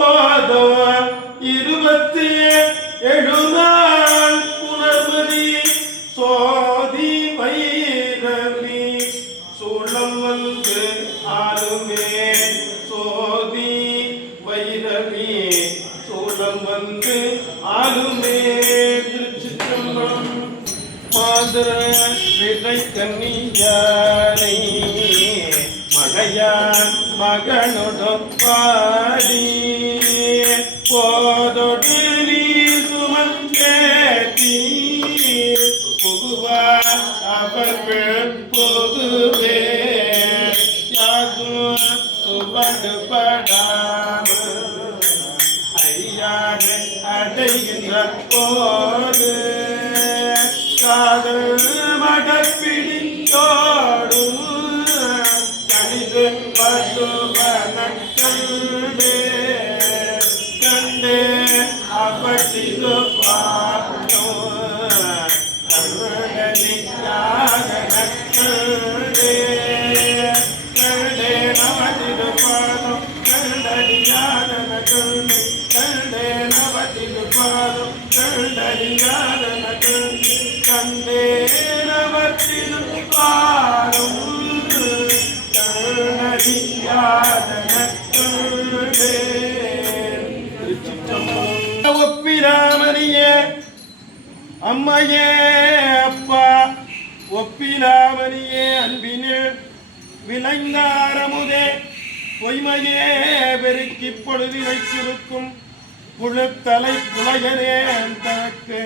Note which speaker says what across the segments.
Speaker 1: போதோ இருபத்தி எழுநாள் புனர்மதி சோதி வைரவி. சூளம் வந்து ஆளுமே. சோதி வைரவி. சூளம் வந்து ஆளுமே. திருச்சிற்றம்பலம். மாதுர விதை கன்னியானை மகையான் மகனுடப்பாடி. போதொடு நீ சுமந்தேத்தி புகுவார் அவர் பொதுவே யாதும் சுவடு படாமல் ஐயாறு அடைகின்ற போது கண்டே கண்டே அப்பட்டிது பார்த்தோம் கருணனியாக கண்டே கண்டே நமதிது பாதம் கண்டடியாதன கண்டு கண்டே நமதிது பாதம் கண்டடியாதன கண்டு கண்டே நமதிது பாதம் ஒப்பிராமணியே அம்மையே அப்பா. ஒப்பிலாமணியே அன்பினே. விளைந்தாரமுதே பொய்மையே பெருக்கி பொழுதி வைத்திருக்கும் புழுத்தலை புலையதே தனக்கு.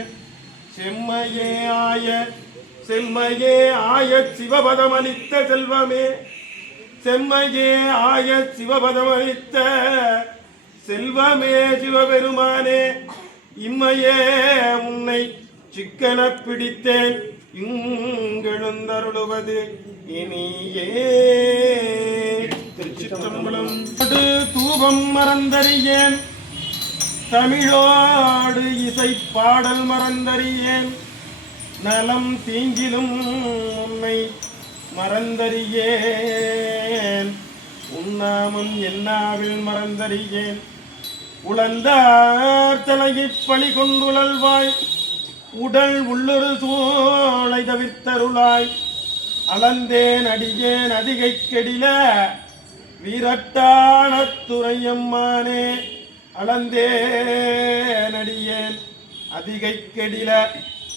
Speaker 1: செம்மையே ஆய செம்மையே ஆய சிவபதமளித்த செல்வமே. செம்மையே ஆய சிவபதம் அளித்த செல்வமே சிவபெருமானே இம்மையே உன்னை சிக்கன பிடித்தேன். இங்கெழுந்தருளுவது இனியே. திருச்சிற்றம்பலம் தூபம் மறந்தறியேன். தமிழோடு இசை பாடல் மறந்தறியேன். நலம் தீங்கிலும் உன்னை மறந்தறியேன். உண்ணாமம் என்னாவில் மறந்தறியேன். உழந்தார் தலையிற் பழி கொண்டுழல்வாய். உடல் உள்ளொரு சோலை தவிர்த்தருளாய். அளந்தேன் அடியேன் அதிகை கெடில. வீரட்டான துறையம்மானே அளந்தேன் அடியேன் அதிகை கெடில.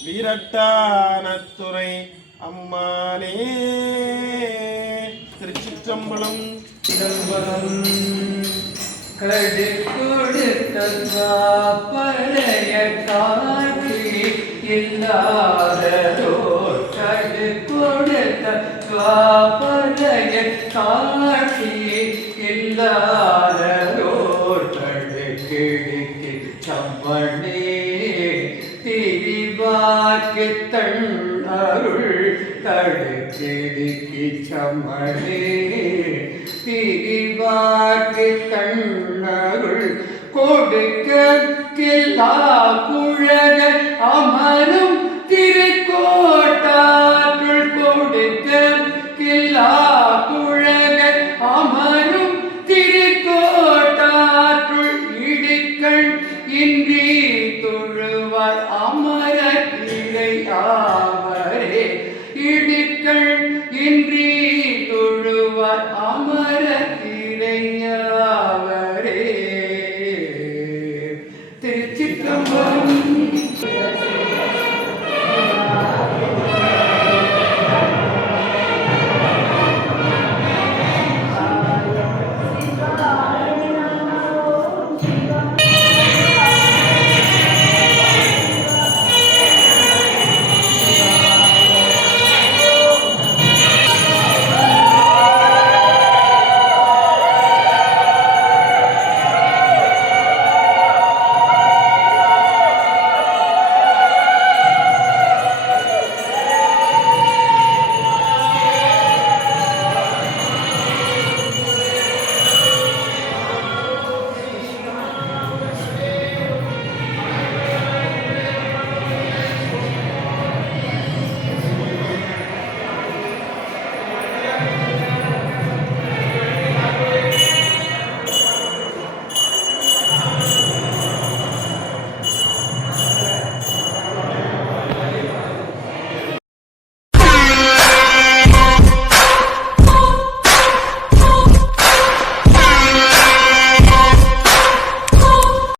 Speaker 1: வீரட்டான துறை
Speaker 2: അമ്മാനേ തൃച്ചിറ്റമ്പളം പഴയ കാട്ടി ഇല്ലാതോ കൊടുത്ത ചമ്പണേ തിരിവാക്കി തണ്ണരുൾ തടുക്കിടുക്കി ചമ്മളേ തിരിവാറ്റി കണ്ണകൾ കൊടുക്കില്ല കുഴകൾ അമരും തിരുക്കോട്ട